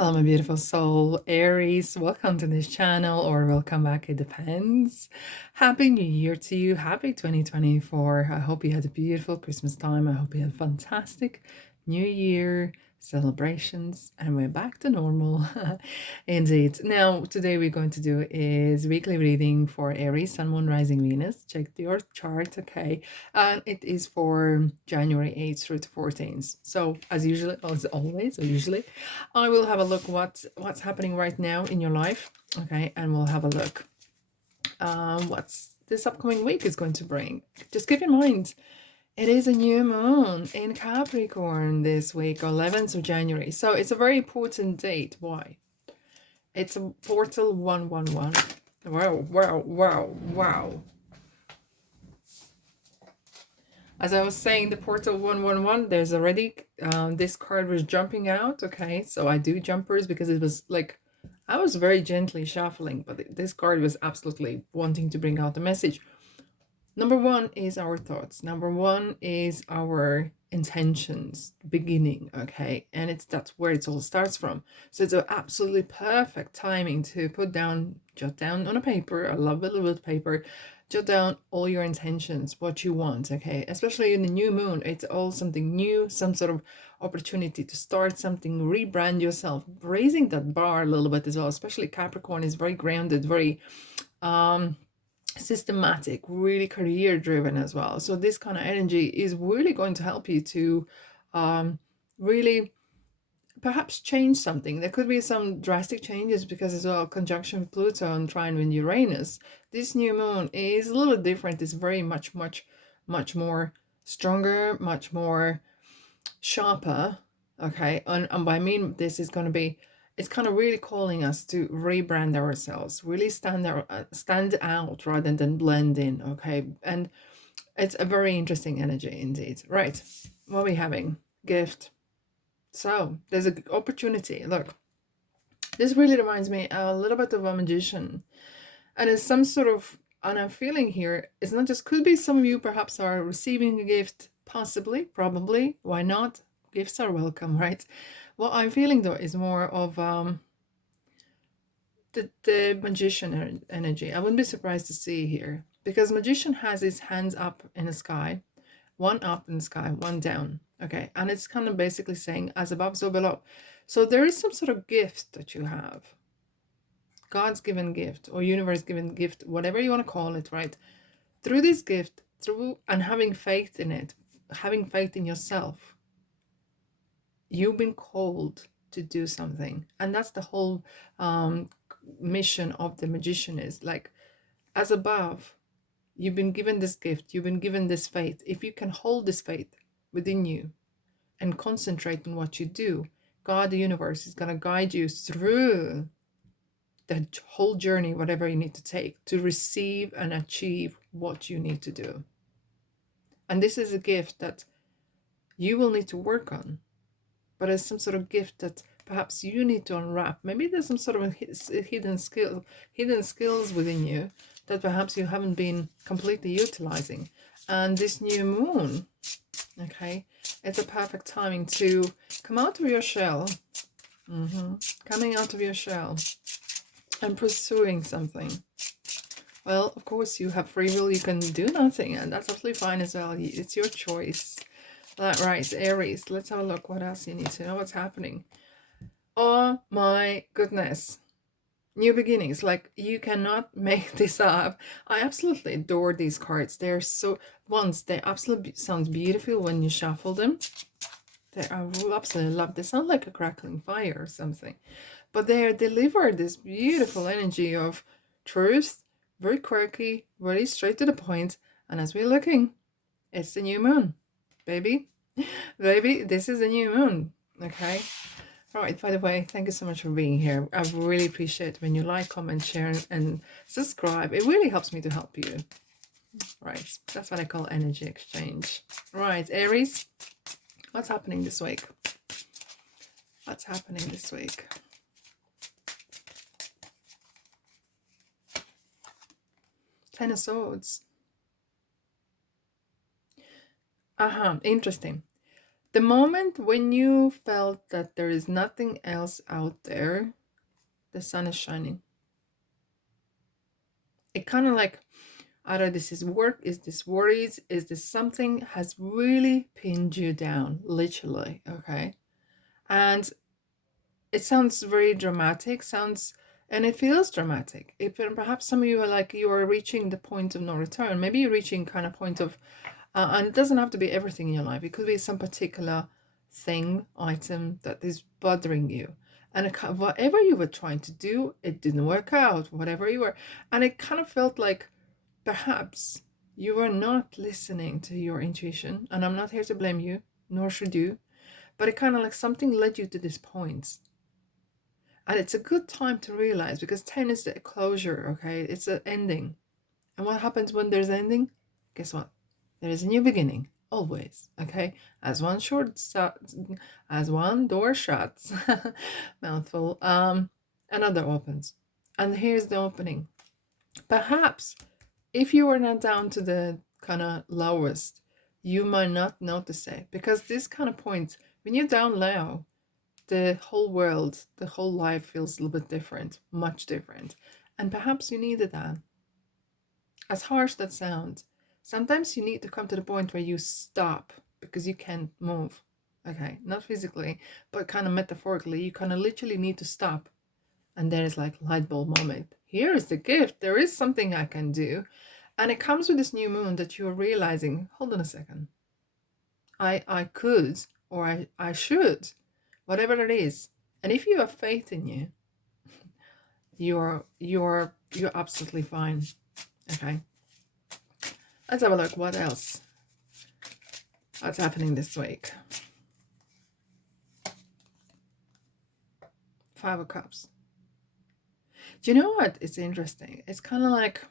Hello, my beautiful soul, Aries. Welcome to this channel, or welcome back. It depends. Happy New Year to you. Happy 2024. I hope you had a beautiful Christmas time. I hope you had a fantastic New Year celebrations, and we're back to normal. Indeed. Now, today we're going to do is weekly reading for Aries, Sun, Moon, Rising, Venus. Check your chart, okay? And it is for January 8th through to 14th. So, as usually, as always, or usually, I will have a look what's happening right now in your life, okay, and we'll have a look what's this upcoming week is going to bring. Just keep in mind, it is a new moon in Capricorn this week, 11th of January. So it's a very important date. Why? It's a portal 111. Wow, wow, wow, wow. As I was saying, the portal 111, there's already, this card was jumping out, okay? So I do jumpers because it was like, I was very gently shuffling, but this card was absolutely wanting to bring out the message. Number one is our thoughts. Number one is our intentions, beginning, okay? And that's where it all starts from. So it's an absolutely perfect timing to jot down on a paper. I love a little bit of paper. Jot down all your intentions, what you want, okay? Especially in the new moon, it's all something new, some sort of opportunity to start something, rebrand yourself, raising that bar a little bit as well. Especially Capricorn is very grounded, very systematic, really career driven as well. So this kind of energy is really going to help you to really perhaps change something. There could be some drastic changes because as well, conjunction with Pluto and trine with Uranus. This new moon is a little different. It's very much more stronger, much more sharper. Okay, and by I mean this is going to be, it's kind of really calling us to rebrand ourselves, really stand out rather than blend in. Okay, and it's a very interesting energy indeed. Right, what are we having? Gift. So there's an opportunity. Look, this really reminds me a little bit of a magician, and it's some sort of, and I'm feeling here, it's not just, could be some of you perhaps are receiving a gift, possibly, probably, why not? Gifts are welcome, right? What I'm feeling though is more of the magician energy. I wouldn't be surprised to see here, because magician has his hands up in the sky, one up in the sky, one down, okay, and it's kind of basically saying as above so below. So there is some sort of gift that you have, God's given gift or universe given gift, whatever you want to call it, right? Through this gift, through and having faith in it, having faith in yourself, you've been called to do something. And that's the whole mission of the magician, is like, as above, you've been given this gift, you've been given this faith. If you can hold this faith within you and concentrate on what you do, God, the universe, is going to guide you through the whole journey, whatever you need to take to receive and achieve what you need to do. And this is a gift that you will need to work on, but it's some sort of gift that perhaps you need to unwrap. Maybe there's some sort of hidden skills within you that perhaps you haven't been completely utilizing. And this new moon, okay, it's a perfect timing to come out of your shell. Coming out of your shell and pursuing something. Well, of course, you have free will. You can do nothing, and that's absolutely fine as well. It's your choice. Right, Aries, let's have a look. What else you need to know? What's happening? Oh my goodness. New beginnings. Like, you cannot make this up. I absolutely adore these cards. They're so, they absolutely sound beautiful when you shuffle them. I absolutely love. They sound like a crackling fire or something. But they deliver this beautiful energy of truth, very quirky, very straight to the point. And as we're looking, it's the new moon, baby. Baby, this is a new moon, okay? Right, by the way, thank you so much for being here. I really appreciate when you like, comment, share, and subscribe. It really helps me to help you. Right, that's what I call energy exchange. Right, Aries, what's happening this week? What's happening this week? Ten of Swords. Interesting. The moment when you felt that there is nothing else out there, the sun is shining. It kind of like, either this is work, is this worries, is this something has really pinned you down, literally, okay? And it sounds very dramatic, and it feels dramatic. Perhaps some of you are like, you are reaching the point of no return. Maybe you're reaching kind of point of, and it doesn't have to be everything in your life. It could be some particular thing, item that is bothering you. And whatever you were trying to do, it didn't work out, whatever you were. And it kind of felt like perhaps you were not listening to your intuition. And I'm not here to blame you, nor should you. But it kind of like something led you to this point. And it's a good time to realize, because 10 is the closure, okay? It's an ending. And what happens when there's an ending? Guess what? There is a new beginning, always, okay? As one door shuts, mouthful, another opens. And here's the opening. Perhaps if you are not down to the kind of lowest, you might not notice it, because this kind of point, when you're down low, the whole world, the whole life feels a little bit different, much different. And perhaps you needed that. As harsh that sounds, sometimes you need to come to the point where you stop because you can't move. Okay, not physically, but kind of metaphorically. You kind of literally need to stop. And there is like light bulb moment. Here is the gift. There is something I can do. And it comes with this new moon that you're realizing, hold on a second. I could, or I should, whatever it is. And if you have faith in you, you're absolutely fine. Okay. Let's have a look. What else? What's happening this week? 5 of Cups. Do you know what? It's interesting. It's kind of like,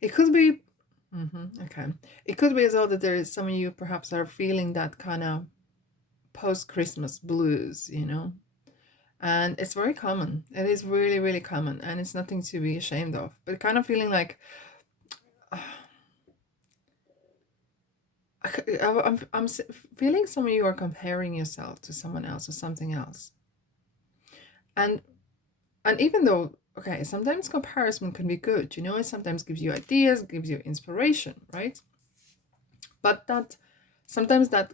it could be, okay. It could be as though that there is some of you perhaps are feeling that kind of post-Christmas blues, you know? And it's very common. It is really, really common. And it's nothing to be ashamed of. But kind of feeling like, I'm feeling some of you are comparing yourself to someone else or something else. And even though, okay, sometimes comparison can be good, you know, it sometimes gives you ideas, gives you inspiration, right? But that sometimes that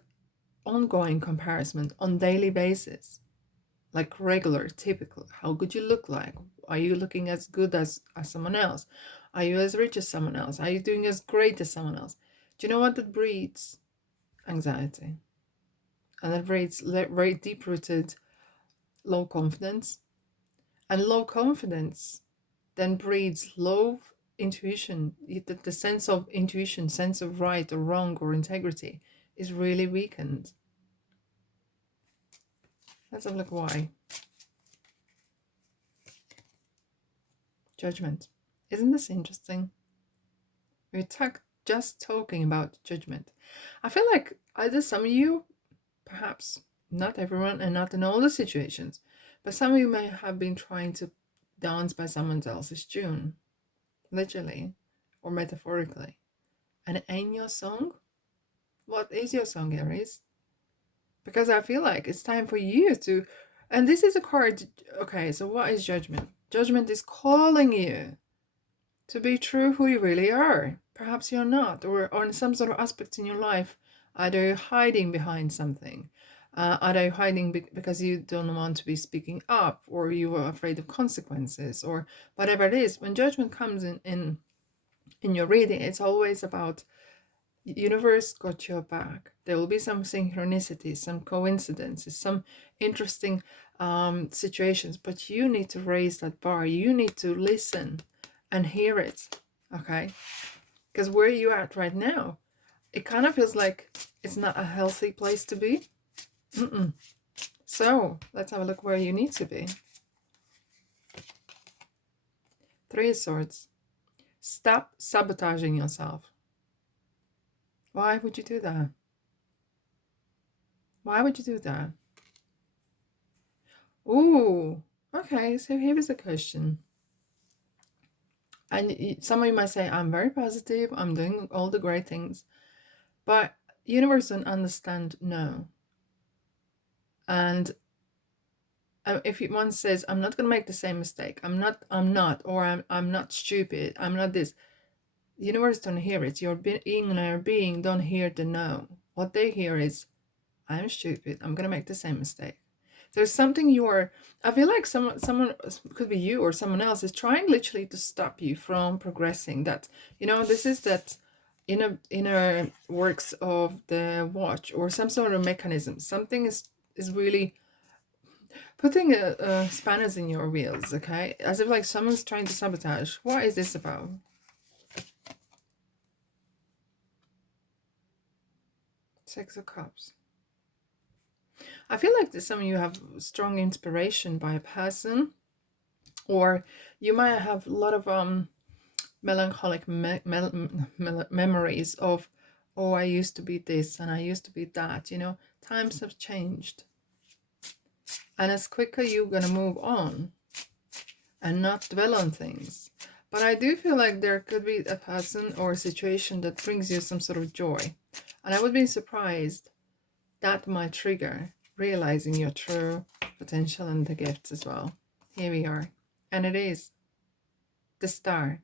ongoing comparison on daily basis, like regular, typical, how good you look like? Are you looking as good as someone else? Are you as rich as someone else? Are you doing as great as someone else? Do you know what that breeds? Anxiety. And that breeds very deep-rooted low confidence. And low confidence then breeds low intuition. The sense of intuition, sense of right or wrong or integrity is really weakened. Let's have a look why. Judgment. Isn't this interesting? We're just talking about judgment. I feel like either some of you, perhaps not everyone and not in all the situations, but some of you may have been trying to dance by someone else's tune, literally or metaphorically. And it ain't your song? What is your song, Aries? Because I feel like it's time for you to, and this is a card. Okay, so what is judgment? Judgment is calling you to be true who you really are. Perhaps you're not, or in some sort of aspects in your life, either you're hiding behind something, either you're hiding because you don't want to be speaking up, or you are afraid of consequences, or whatever it is. When judgment comes in your reading, it's always about universe got your back. There will be some synchronicities, some coincidences, some interesting situations, but you need to raise that bar. You need to listen and hear it, okay? Because where you're at right now, it kind of feels like it's not a healthy place to be. So let's have a look where you need to be. 3 of Swords. Stop sabotaging yourself. Why would you do that? Why would you do that? Ooh, okay, so here is a question. And some of you might say, I'm very positive, I'm doing all the great things. But universe don't understand no. And if one says, I'm not going to make the same mistake, or I'm not stupid, I'm not this, the universe don't hear it. Your inner being don't hear the no. What they hear is, I'm stupid, I'm going to make the same mistake. There's something I feel like someone could be you or someone else is trying literally to stop you from progressing. That, this is that inner works of the watch or some sort of mechanism. Something is really putting a spanners in your wheels, okay? As if like someone's trying to sabotage. What is this about? Six of Cups. I feel like some of you have strong inspiration by a person, or you might have a lot of melancholic memories of, oh, I used to be this and I used to be that. Times have changed, and as quicker you're gonna move on and not dwell on things. But I do feel like there could be a person or a situation that brings you some sort of joy. And I would be surprised that might trigger realizing your true potential and the gifts as well. Here we are. And it is the star.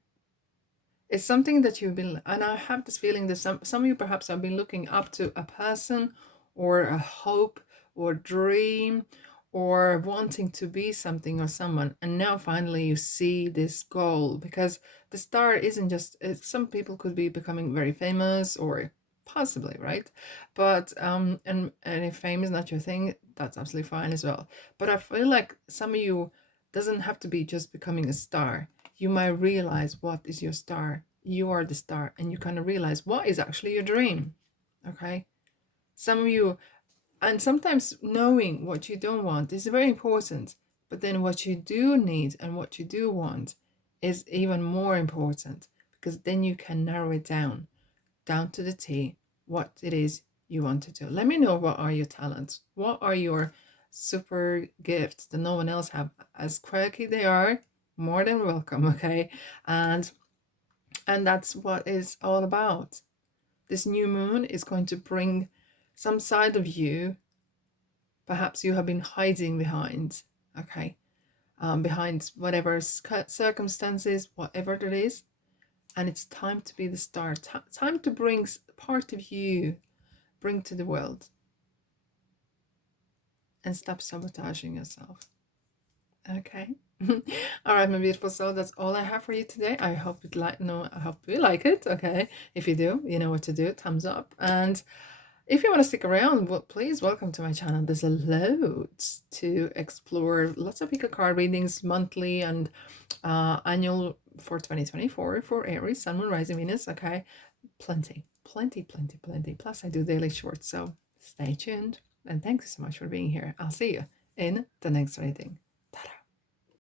It's something that you've been, and I have this feeling that some of you perhaps have been looking up to a person or a hope or dream or wanting to be something or someone, and now finally you see this goal, because the star isn't just, some people could be becoming very famous or possibly, right? But and if fame is not your thing, that's absolutely fine as well. But I feel like some of you doesn't have to be just becoming a star. You might realize what is your star. You are the star, and you kind of realize what is actually your dream. Okay, some of you, and sometimes knowing what you don't want is very important, but then what you do need and what you do want is even more important, because then you can narrow it down to the T, what it is you want to do. Let me know, what are your talents, what are your super gifts that no one else have. As quirky they are, more than welcome. Okay, and that's what it's all about. This new moon is going to bring some side of you perhaps you have been hiding behind. Okay, behind whatever circumstances, whatever it is. And it's time to be the star. Time to bring part of you, bring to the world, and stop sabotaging yourself. Okay. All right, my beautiful soul, that's all I have for you today. I hope I hope you like it. Okay, if you do, you know what to do. Thumbs up. And if you want to stick around, well, please welcome to my channel. There's a loads to explore. Lots of pick a card readings, monthly and annual for 2024 for Aries, Sun, Moon, Rising, Venus. Okay, plenty. Plus, I do daily shorts, so stay tuned. And thanks so much for being here. I'll see you in the next reading.